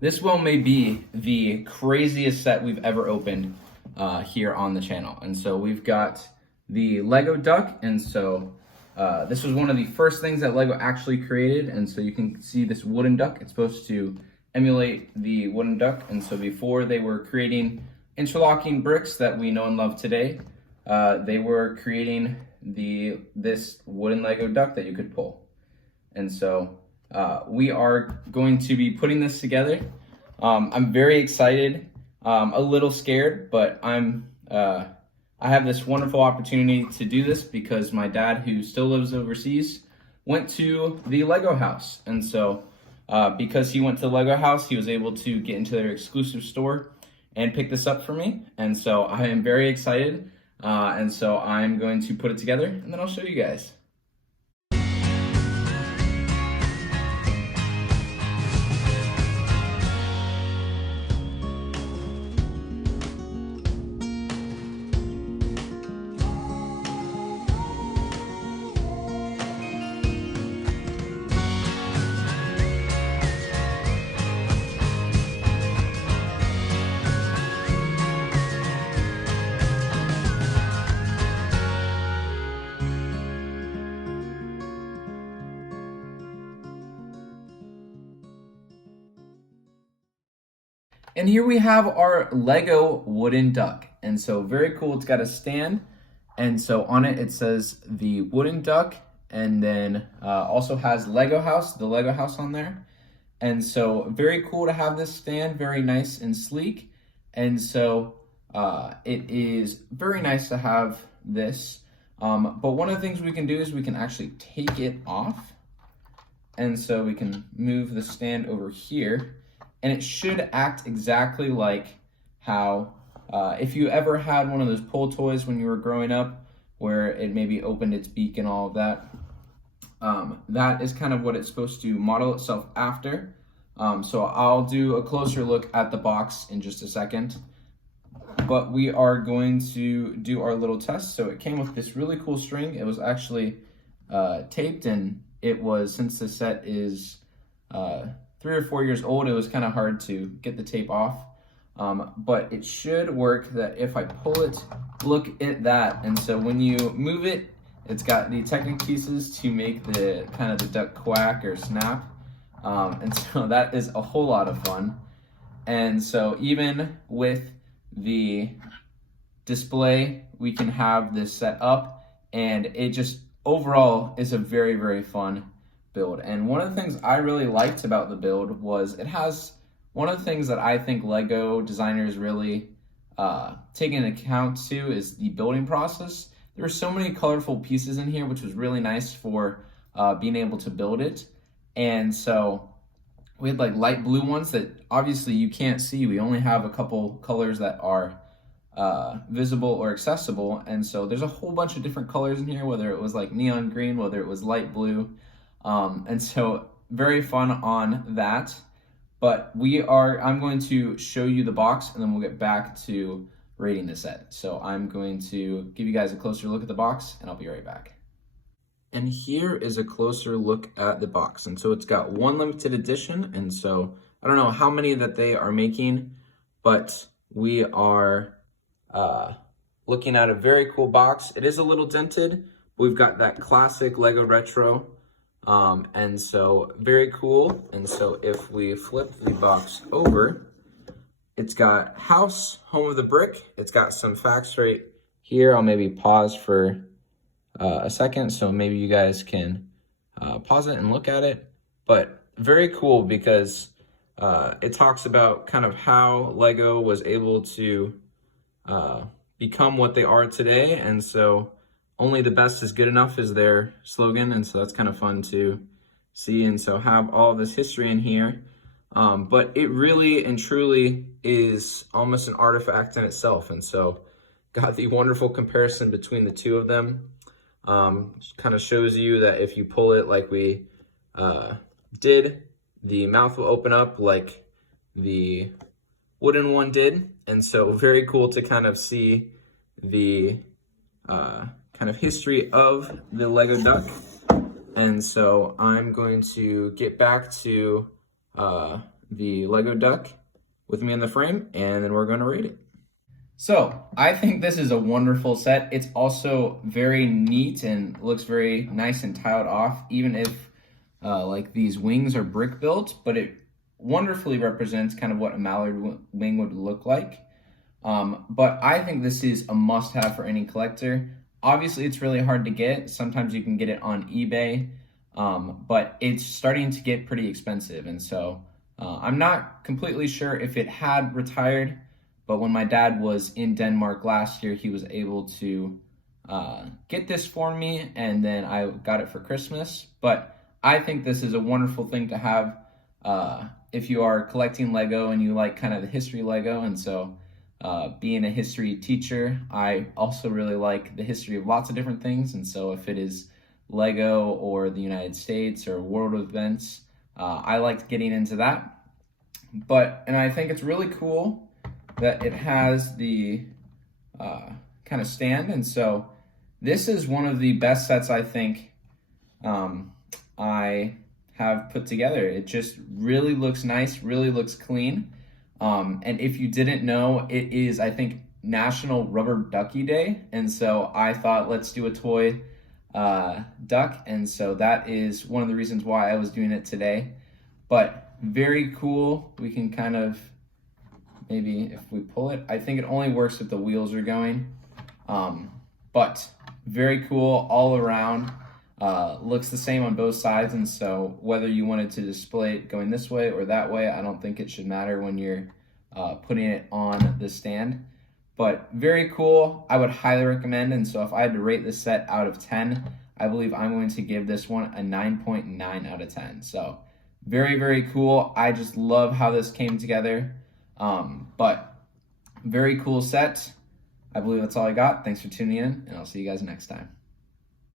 This well may be the craziest set we've ever opened here on the channel. And so we've got the Lego duck, and so this was one of the first things that Lego actually created. And so you can see this wooden duck. It's supposed to emulate the wooden duck. And so before they were creating interlocking bricks that we know and love today, they were creating this wooden Lego duck that you could pull. And so we are going to be putting this together. I'm very excited, a little scared, but I have this wonderful opportunity to do this because my dad, who still lives overseas, went to the Lego house. And so because he went to the Lego house, he was able to get into their exclusive store and pick this up for me. And so I am very excited. And so I'm going to put it together and then I'll show you guys. And here we have our Lego wooden duck. And so very cool, it's got a stand. And so on it, it says the wooden duck, and then also has Lego house, the Lego house on there. And so very cool to have this stand, very nice and sleek. And so it is very nice to have this. But one of the things we can do is we can actually take it off. And so we can move the stand over here. And it should act exactly like how, if you ever had one of those pull toys when you were growing up, where it maybe opened its beak and all of that, that is kind of what it's supposed to model itself after. So I'll do a closer look at the box in just a second. But we are going to do our little test. So it came with this really cool string. It was actually taped, and it was, since the set is 3 or 4 years old, it was kind of hard to get the tape off, but it should work. That if I pull it, look at that. And so when you move it, it's got the Technic pieces to make the kind of the duck quack or snap, and so that is a whole lot of fun. And so even with the display, we can have this set up, and it just overall is a very, very fun build. And one of the things I really liked about the build was it has one of the things that I think Lego designers really take into account too is the building process. There were so many colorful pieces in here, which was really nice for being able to build it. And so we had like light blue ones that obviously you can't see. We only have a couple colors that are visible or accessible. And so there's a whole bunch of different colors in here, whether it was like neon green, whether it was light blue. And so very fun on that. But I'm going to show you the box, and then we'll get back to rating the set. So I'm going to give you guys a closer look at the box, and I'll be right back. And here is a closer look at the box. And so it's got one limited edition. And so I don't know how many that they are making, but we are looking at a very cool box. It is a little dented, but we've got that classic Lego retro. And so very cool. And so if we flip the box over, it's got house, home of the brick. It's got some facts right here. I'll maybe pause for a second so maybe you guys can pause it and look at it. But very cool because it talks about kind of how Lego was able to become what they are today. And so only the best is good enough is their slogan, and so that's kind of fun to see. And so have all this history in here, but it really and truly is almost an artifact in itself. And so got the wonderful comparison between the two of them. Kind of shows you that if you pull it like we did, the mouth will open up like the wooden one did. And so very cool to kind of see the kind of history of the Lego duck. And so I'm going to get back to the Lego duck with me in the frame, and then we're going to rate it. So I think this is a wonderful set. It's also very neat and looks very nice and tiled off, even if like these wings are brick built, but it wonderfully represents kind of what a mallard wing would look like. But I think this is a must-have for any collector. Obviously, it's really hard to get. Sometimes you can get it on eBay, but it's starting to get pretty expensive. And so I'm not completely sure if it had retired, but when my dad was in Denmark last year, he was able to get this for me, and then I got it for Christmas. But I think this is a wonderful thing to have if you are collecting Lego and you like kind of the history Lego. And so being a history teacher, I also really like the history of lots of different things. And so if it is Lego or the United States or world events, I liked getting into that. And I think it's really cool that it has the kind of stand. And so this is one of the best sets I think I have put together. It just really looks nice, really looks clean. And if you didn't know, it is, I think, National Rubber Ducky Day. And so I thought, let's do a toy duck. And so that is one of the reasons why I was doing it today. But very cool. We can kind of, maybe if we pull it, I think it only works if the wheels are going. But very cool all around. Looks the same on both sides, and so whether you wanted to display it going this way or that way, I don't think it should matter when you're putting it on the stand. But very cool. I would highly recommend. And so if I had to rate this set out of 10, I believe I'm going to give this one a 9.9 out of 10. So very, very cool. I just love how this came together. But very cool set. I believe that's all I got. Thanks for tuning in, and I'll see you guys next time.